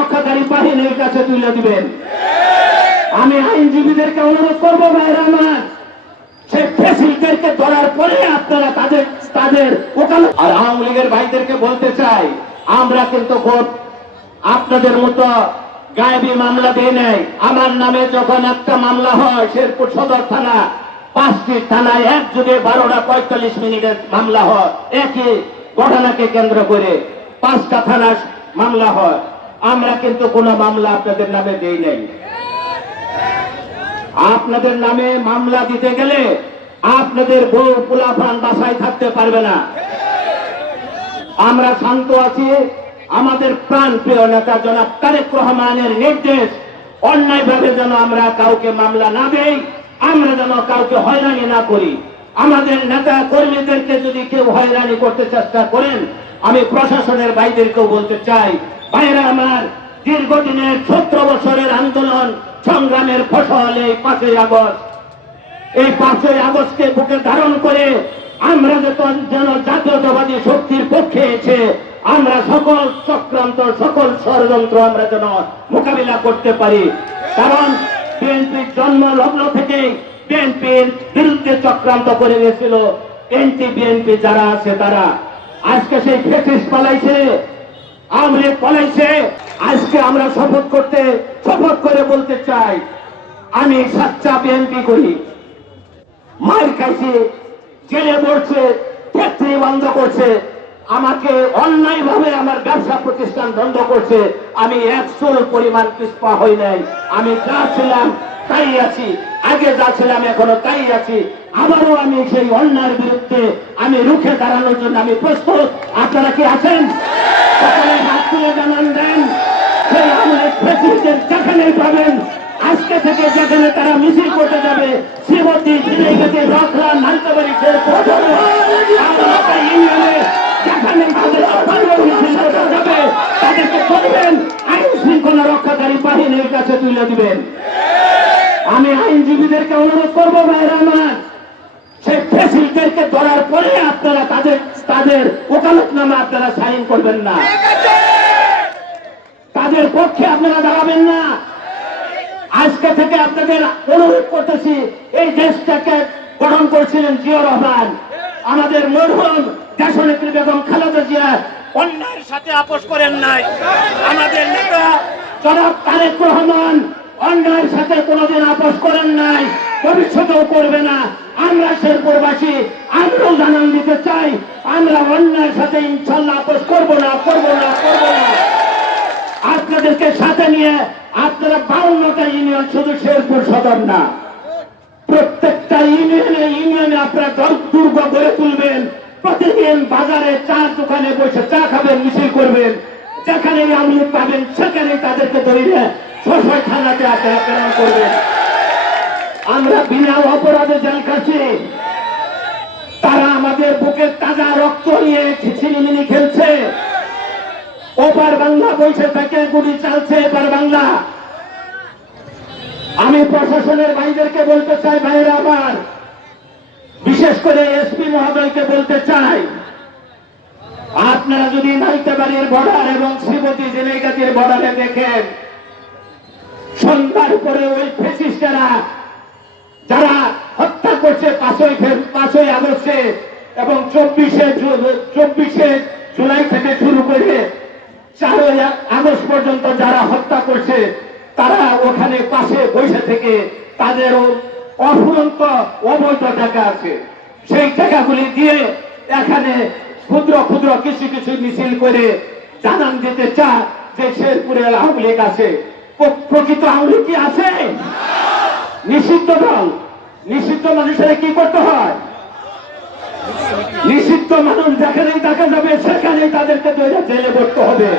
রক্ষাকারী বাহিনীর কাছে তুলে দিবেন। আমি আইনজীবীদেরকে অনুরোধ করবো ভাইরা আমার, সেই ফ্যাসিলিটিকে ধরার পরে আপনারা তাদের ওকালত। আর আওয়ামী লীগের ভাইদেরকে বলতে চাই, আমরা কিন্তু খুব আপনাদের মতো গায়েবী মামলা দিয়ে নেই। আমার নামে যখন একটা মামলা হয় শেরপুর সদর থানা, 5টি থানায় একযোগে 12টা 45 মিনিটের মামলা হয়, একই ঘটনাকে কেন্দ্র করে 5টা থানা মামলা হয়। আমরা কিন্তু কোনো মামলা আপনাদের নামে দেই নাই। আপনাদের নামে মামলা দিতে গেলে আপনাদের বউ পোলাপান বাসায় থাকতে পারবে না। আমরা শান্ত আছি। আমাদের প্রাণ প্রিয় নেতা জনাব তারেক রহমানের নির্দেশ, অন্যায়ভাবে যেন আমরা কাউকে মামলা না দেই, আমরা যেন কাউকে হয়রানি না করি। আমাদের নেতা কর্মীদেরকে যদি কেউ হয়রানি করতে চেষ্টা করেন, আমি প্রশাসনের ভাইদেরকেও বলতে চাই, ভাইরা আমার, দীর্ঘদিনের 17 বছরের আন্দোলন সংগ্রামের ফসল এই 5ই আগস্ট। এই 5ই আগস্টকে বুকে ধারণ করে আমরা যেন জাতীয়তাবাদী শক্তির পক্ষে এসে আমরা সকল চক্রান্ত, সকল ষড়যন্ত্র আমরা যেন মোকাবিলা করতে পারি। কারণ বিএনপির জন্ম লগ্ন থেকে বিএনপির বিরুদ্ধে চক্রান্ত করে গেছিল এনটি বিএনপি যারা আছে তারা। আজকে সেই ফ্যাসিস্ট পালাইছে, আওয়ামী লীগ পালাইছে। আজকে আমরা শপথ করে বলতে চাই, আমি সাচ্চা বিএনপি করি। মার খাইছে, জেলে পড়ছে, ফ্যাক্টরি বন্ধ করছে, আমাকে অন্যায় ভাবে আমার ব্যবসা প্রতিষ্ঠান বন্ধ করছে। আমি 100 পরিমাণ পিছপা হই নাই। আমি যা ছিলাম তাই আছি, আগে যা ছিলাম এখনো তাই আছি। আবারও আমি সেই অন্যায়ের বিরুদ্ধে আমি রুখে দাঁড়ানোর জন্য আমি প্রস্তুত। আপনারা কি আছেন? সকলে হাত তুলে জানান দেন। সেই আমাদের প্রেসিডেন্ট যেখানেই পাবেন, আজকে থেকে যেখানে তারা মিছিল করতে যাবে, শ্রীমতী ঝিনাইগাতি, রকলা, নালতাবাড়ি, ইউনিয়নে যেখানে তাদের মিছিল করতে যাবে, তাদেরকে বলবেন আইন শৃঙ্খলা রক্ষাকারী বাহিনীর কাছে তুলে দিবেন। আমি আইনজীবীদেরকে অনুরোধ করবো ভাইরা আমার, সেই ফ্যাসিলিটিকে ধরার পরে আপনারা তাদের ওকালতনামা আপনারা সাইন করবেন না, তাদের পক্ষে আপনারা দাঁড়াবেন না। আজকে থেকে আপনাদের অনুরোধ করতেছি, এই দেশটাকে গঠন করেছিলেন জিয়াউর রহমান, আমাদের মরহুম দেশনেত্রী বেগম খালেদা জিয়া অন্যায়ের সাথে আপোষ করেন নাই। আমাদের নেতা জনাব তারেক রহমান অন্যায়ের সাথে কোনোদিন আপোষ করেন নাই, ভবিষ্যতেও করবে না। আমরা শেরপুরবাসী আমরাও জানান দিতে চাই, আমরা অন্যায়ের সাথে ইনশাল্লাহ আপোষ করবো না। আপনাদেরকে সাথে নিয়ে আপনারা 52টা ইউনিয়ন, শুধু শেরপুর সদর না, প্রত্যেকটা ইউনিয়নে আপনারা দুর্গ গড়ে তুলবেন। প্রতিদিন বাজারে চার দোকানে বসে চা খাবেন, মিছিল করবেন। যেখানে আওয়ামী লীগ পাবেন সেখানে তাদেরকে ধরিয়ে ছয় থানাতে আপনারা প্রেরণ করবেন। আমরা বিনা অপরাধে জেল খাচ্ছি, তারা আমাদের বুকে তাজা রক্ত নিয়ে ছিনিমিনি খেলছে। ওপার বাংলা বসে থেকে গুলি চালছে এপার বাংলা। আমি প্রশাসনের ভাইদেরকে বলতে চাই, ভাইরা আমার, বিশেষ করে এসপি মহোদয়কে বলতে চাই, আপনারা যদি নালিতাবাড়ির বর্ডার এবং শ্রীমতী ঝিনাইগাতির বর্ডারে দেখেন, সন্ধ্যার পরে ওই ফ্যাসিস্টেরা যারা হত্যা করছে 5ই আগস্টে এবং 24শে জুলাই থেকে শুরু করে 4ই আগস্ট পর্যন্ত যারা হত্যা করছে, তারা ওখানে পাশে বসে থেকে তাদের অফুরন্ত অবৈধ টাকা আছে, সেই টাকাগুলি দিয়ে এখানে ক্ষুদ্র ক্ষুদ্র কিছু মিছিল করে জানান দিতে চায় যে শেরপুরে আওয়ামী লীগ আছে। প্রকৃত আওয়ামী লীগ কি আছে? নিষিদ্ধ দল। নিষিদ্ধ মানুষের কি করতে হয়? নিষিদ্ধ মানুষ যেখানেই দেখা যাবে সেখানেই তাদেরকে জেলে পড়তে হবে।